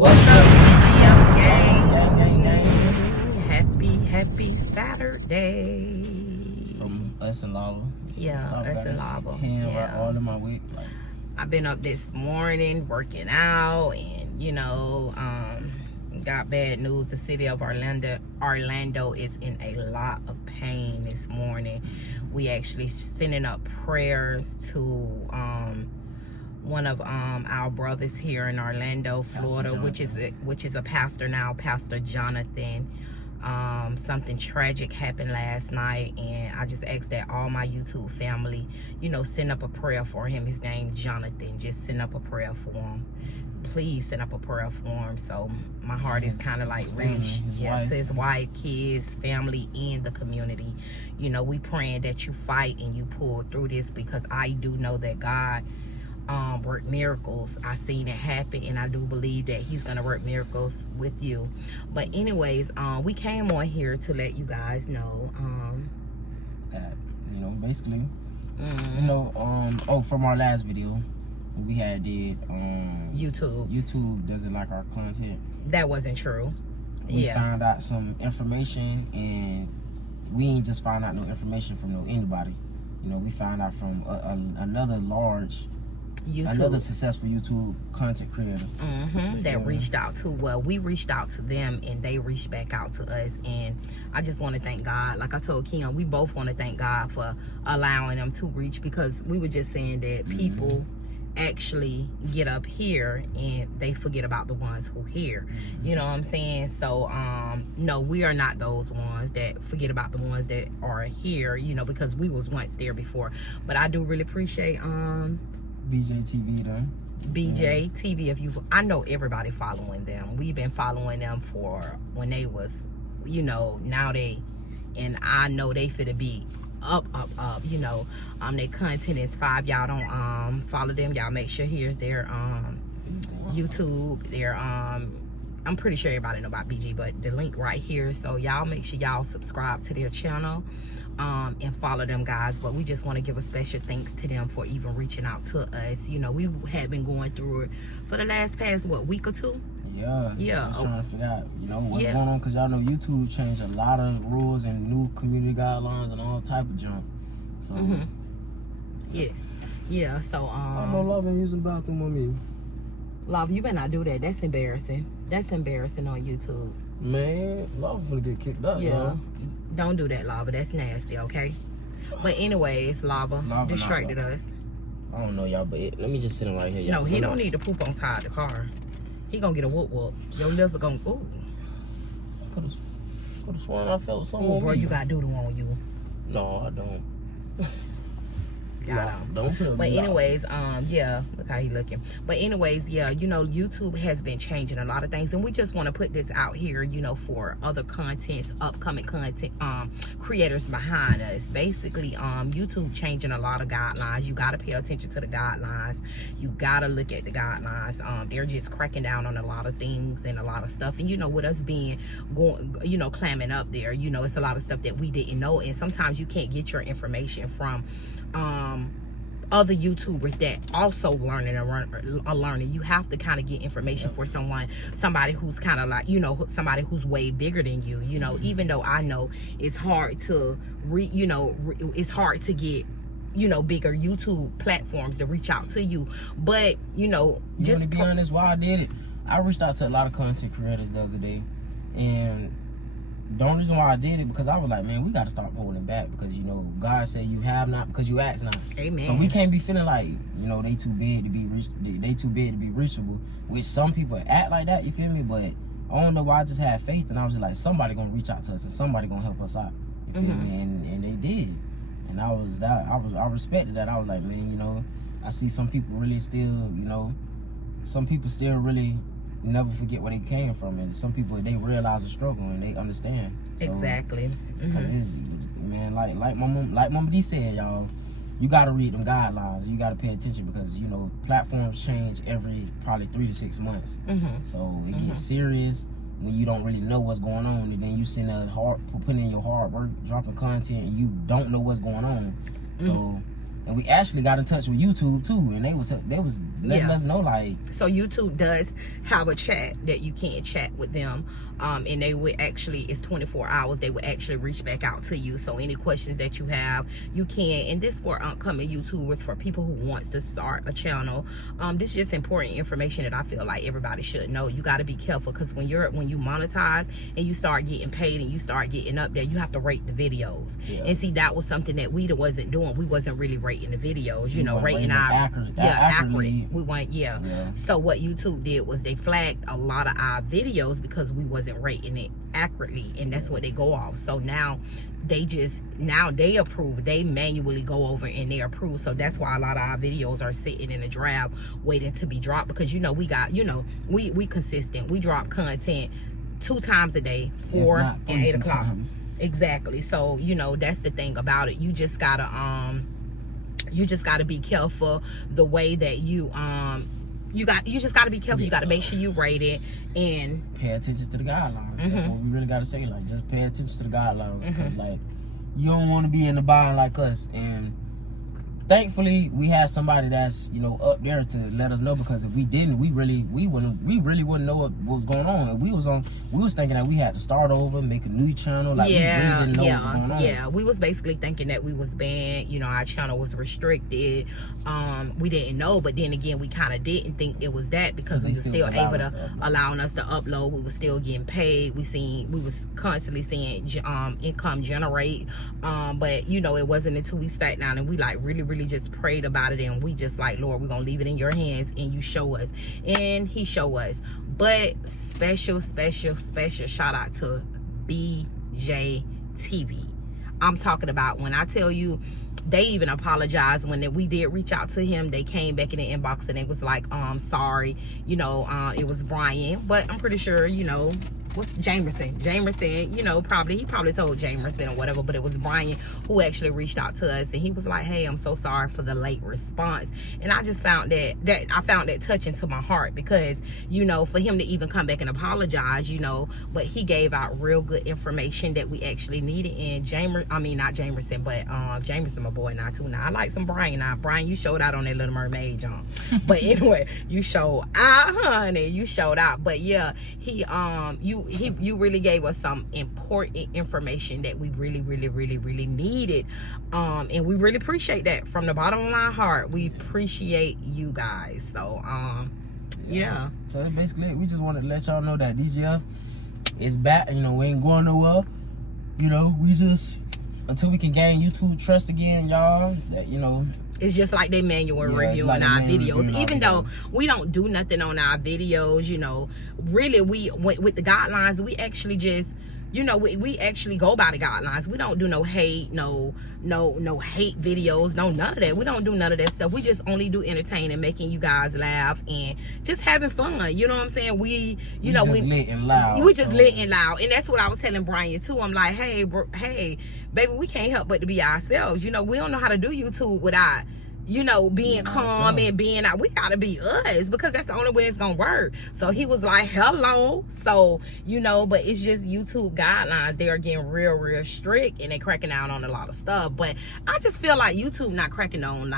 What's up, BGF gang? Happy Saturday. From us and Lava. Yeah, us and Lava. Right all in my week. I've been up this morning working out and, got bad news. The city of Orlando is in a lot of pain this morning. We actually sending up prayers to one of our brothers here in Orlando, Florida, which is a pastor now, Pastor Jonathan. Something tragic happened last night, and I just asked that all my YouTube family, send up a prayer for him. His name's Jonathan. Just send up a prayer for him. Please send up a prayer for him. So my heart is kind of like reached to his wife, kids, family, and the community. We praying that you fight and you pull through this, because I do know that God work miracles. I seen it happen, and I do believe that he's gonna work miracles with you. But anyways, we came on here to let you guys know that basically from our last video we had did YouTube doesn't like our content. That wasn't true. We found out some information, and we ain't just found out no information from anybody. We found out from another successful YouTube content creator that reached out to, we reached out to them, and they reached back out to us. And I just want to thank God. Like I told Kim, we both want to thank God for allowing them to reach, because we were just saying that people actually get up here and they forget about the ones who here. You know what I'm saying? So no, we are not those ones that forget about the ones that are here, because we was once there before. But I do really appreciate BJ TV though. BJ TV, I know everybody following them. We've been following them for when they was, now and I know they finna be up. Their content is fire. Y'all don't follow them. Y'all make sure here's their YouTube. Their I'm pretty sure everybody know about BG, but the link right here. So y'all make sure y'all subscribe to their channel. And follow them, guys. But we just want to give a special thanks to them for even reaching out to us. We had been going through it for the past week or two. Yeah. Just trying to figure out what's going on, because y'all know YouTube changed a lot of rules and new community guidelines and all type of junk. So so I know Love ain't using the bathroom on me. Love, you better not do that. That's embarrassing. That's embarrassing on YouTube. Man, Lava gonna get kicked up. Yeah, don't do that, Lava. That's nasty, okay? But anyways, Lava distracted us. I don't know, y'all, but let me just sit him right here. No, he don't need to poop on side of the car. He gonna get a whoop. Your lips are gonna, ooh. Could have sworn I felt something. Oh, bro, you got doodle on you. No, I don't. Don't feel. But anyways, look how he looking. But anyways, YouTube has been changing a lot of things, and we just want to put this out here, for other upcoming content creators behind us. Basically, YouTube changing a lot of guidelines. You got to pay attention to the guidelines. You got to look at the guidelines. They're just cracking down on a lot of things and a lot of stuff. And with us climbing up there, it's a lot of stuff that we didn't know. And sometimes you can't get your information from other YouTubers that also learning. You have to kind of get information for somebody who's kind of like, somebody who's way bigger than you. Even though I know it's hard to it's hard to get bigger YouTube platforms to reach out to you, but just to be honest, why I did it, I reached out to a lot of content creators the other day, and the only reason why I did it, because I was like, man, we got to start pulling back, because God said you have not because you ask not. Amen. So we can't be feeling like they too big to be they too big to be reachable, which some people act like that, you feel me? But I don't know why. I just had faith, and I was just like, somebody gonna reach out to us and somebody gonna help us out, you feel me? And they did, and I respected that. I was like, man, I see some people really still, some people still really never forget where they came from, and some people, they realize the struggle and they understand. So, exactly. Because it's, man, like Mama D said, y'all, you got to read them guidelines. You got to pay attention, because platforms change every probably 3 to 6 months. So it gets serious when you don't really know what's going on, and then you putting in your hard work, dropping content, and you don't know what's going on. So And we actually got in touch with YouTube too, and they was letting us know, like, so YouTube does have a chat that you can chat with them, and they would actually, it's 24 hours, they would actually reach back out to you. So any questions that you have, you can. And this for upcoming YouTubers, for people who wants to start a channel, this is just important information that I feel like everybody should know. You got to be careful, because when you monetize and you start getting paid and you start getting up there, you have to rate the videos. And see, that was something that we wasn't doing. We wasn't really rating the videos, you know, rating our accurate. We weren't, So what YouTube did was they flagged a lot of our videos because we wasn't rating it accurately, and that's what they go off. So now they approve, they manually go over and they approve. So that's why a lot of our videos are sitting in a draft waiting to be dropped, because we got, we consistent. We drop content 2 times a day, 4 and 8 o'clock. Exactly. So that's the thing about it. You just gotta be careful the way that you just gotta be careful. You gotta make sure you rate it and pay attention to the guidelines. That's what we really gotta say. Like, just pay attention to the guidelines, because like, you don't want to be in the bind like us. And thankfully, we had somebody that's up there to let us know, because if we didn't, we really wouldn't know what was going on. We was thinking that we had to start over, make a new channel. Like, we really didn't know what was going on. Yeah, we was basically thinking that we was banned. Our channel was restricted. We didn't know, but then again, we kind of didn't think it was that, because we were still able to allowing us to upload. We was still getting paid. We was constantly seeing income generate. But it wasn't until we sat down and we like really just prayed about it, and we just like, Lord, we're gonna leave it in your hands, and you show us. And he showed us. But special shout out to BJ TV. I'm talking about, when I tell you, they even apologized when we did reach out to him. They came back in the inbox and it was like, sorry, it was Brian, but I'm pretty sure, what's Jamerson, he probably told Jamerson or whatever, but it was Brian who actually reached out to us, and he was like, hey, I'm so sorry for the late response. And I just found that touching to my heart, because for him to even come back and apologize, but he gave out real good information that we actually needed. And not Jamerson, but Jamerson, my boy, now too. Now I like some Brian. Now Brian, you showed out on that Little Mermaid, John. But anyway, you showed out, honey. You showed out. But yeah, you really gave us some important information that we really needed, and we really appreciate that from the bottom of my heart. We appreciate you guys. So yeah. So that's basically it. We just wanted to let y'all know that DGF is back. We ain't going nowhere. We just, until we can gain YouTube trust again, y'all, that it's just like they manual reviewing like our videos. Even though we don't do nothing on our videos, really, we with the guidelines, we actually just, we actually go by the guidelines. We don't do no hate, no hate videos, none of that. We don't do none of that stuff. We just only do entertaining, making you guys laugh, and just having fun. You know what I'm saying? We just lit and loud. We just lit and loud, and that's what I was telling Brian too. I'm like, hey, baby, we can't help but to be ourselves. We don't know how to do YouTube without being calm and being out. We gotta be us, because that's the only way it's gonna work. So he was like, hello. So but it's just YouTube guidelines. They are getting real strict, and they cracking down on a lot of stuff. But I just feel like YouTube not cracking down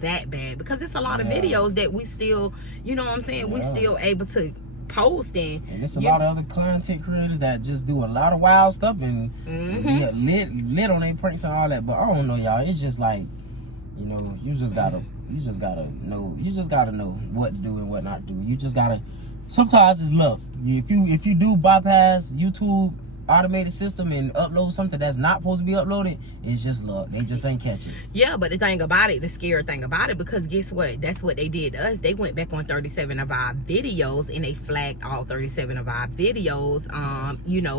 that bad, because it's a lot of videos that we still, we still able to post, and there's a lot of other content creators that just do a lot of wild stuff and get lit on their pranks and all that. But I don't know, y'all. It's just like, you just gotta know what to do and what not to do. You just gotta, sometimes it's luck. If you do bypass YouTube automated system and upload something that's not supposed to be uploaded, it's just luck. They just ain't catch it. Yeah, but the scary thing about it, because guess what? That's what they did to us. They went back on 37 of our videos, and they flagged all 37 of our videos,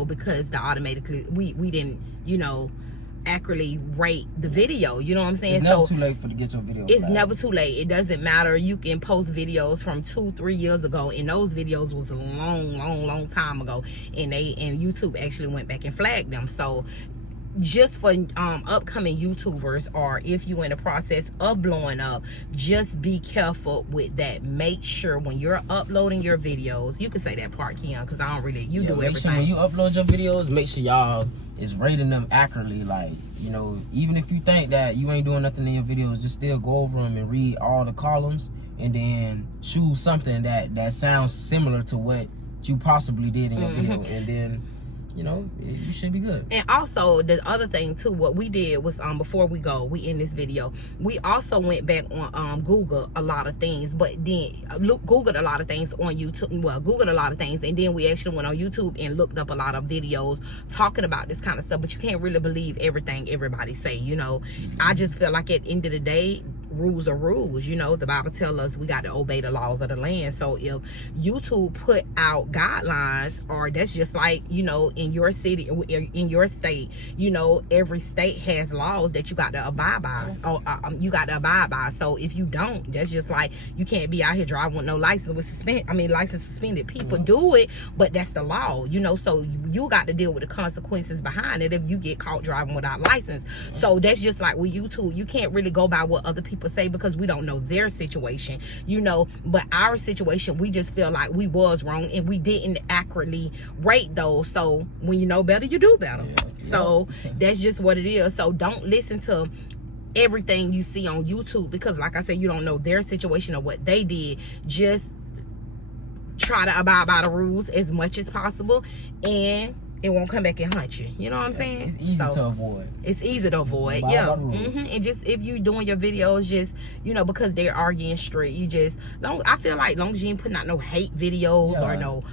because the automatically, we didn't, accurately rate the video. You know what I'm saying? It's never too late to get your video It's never too late. It doesn't matter. You can post videos from 2-3 years ago, and those videos was a long time ago, and YouTube actually went back and flagged them. So just for upcoming YouTubers, or if you're in the process of blowing up, just be careful with that. Make sure when you're uploading your videos, you can say that part, Keon, because I don't really, do everything. Sure when you upload your videos, make sure y'all is rating them accurately. Like, you know, even if you think that you ain't doing nothing in your videos, just still go over them and read all the columns, and then choose something that sounds similar to what you possibly did in your video, and then, you know, you should be good. And also, the other thing too, what we did was, before we end this video, we also went back on Google a lot of things, but then Googled a lot of things on YouTube. Well, Googled a lot of things, and then we actually went on YouTube and looked up a lot of videos talking about this kind of stuff. But you can't really believe everything everybody say, you know. I just feel like at the end of the day, rules are rules. You know, the Bible tells us we got to obey the laws of the land. So if YouTube put out guidelines, or that's just like, you know, in your city, in your state, you know, every state has laws that you got to abide by. You got to abide by. So if you don't, that's just like, you can't be out here driving with no license with license suspended. People do it, but that's the law, you know. So you got to deal with the consequences behind it if you get caught driving without license. So that's just like with YouTube. You can't really go by what other people say, because we don't know their situation, you know. But our situation, we just feel like we was wrong and we didn't accurately rate those. So when you know better, you do better. So that's just what it is. So don't listen to everything you see on YouTube, because like I said, you don't know their situation or what they did. Just try to abide by the rules as much as possible, and it won't come back and hunt you. You know what I'm saying? It's easy to avoid. It's easy to avoid. Yeah. And just, if you doing your videos, just, you know, because they are getting straight, you just I feel like, long as you ain't putting out no hate videos or no,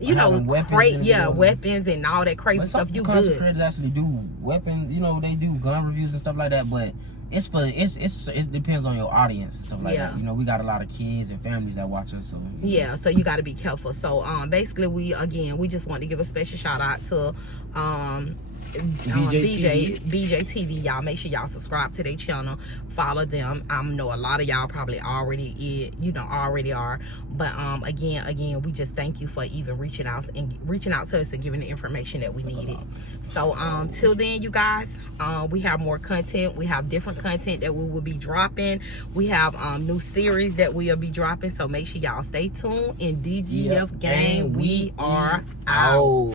you know, weapons and all that crazy stuff, you good. Some creators actually do weapons, you know, they do gun reviews and stuff like that, but it depends on your audience and stuff like that. You know, we got a lot of kids and families that watch us, so so you got to be careful. So basically, we just want to give a special shout out to BJ TV. Y'all make sure y'all subscribe to their channel, follow them. I know a lot of y'all probably already are, but again, we just thank you for even reaching out to us and giving the information that we needed. So till then, you guys, we have more content. We have different content that we will be dropping. We have new series that we'll be dropping, so make sure y'all stay tuned. In DGF Gang, we are out.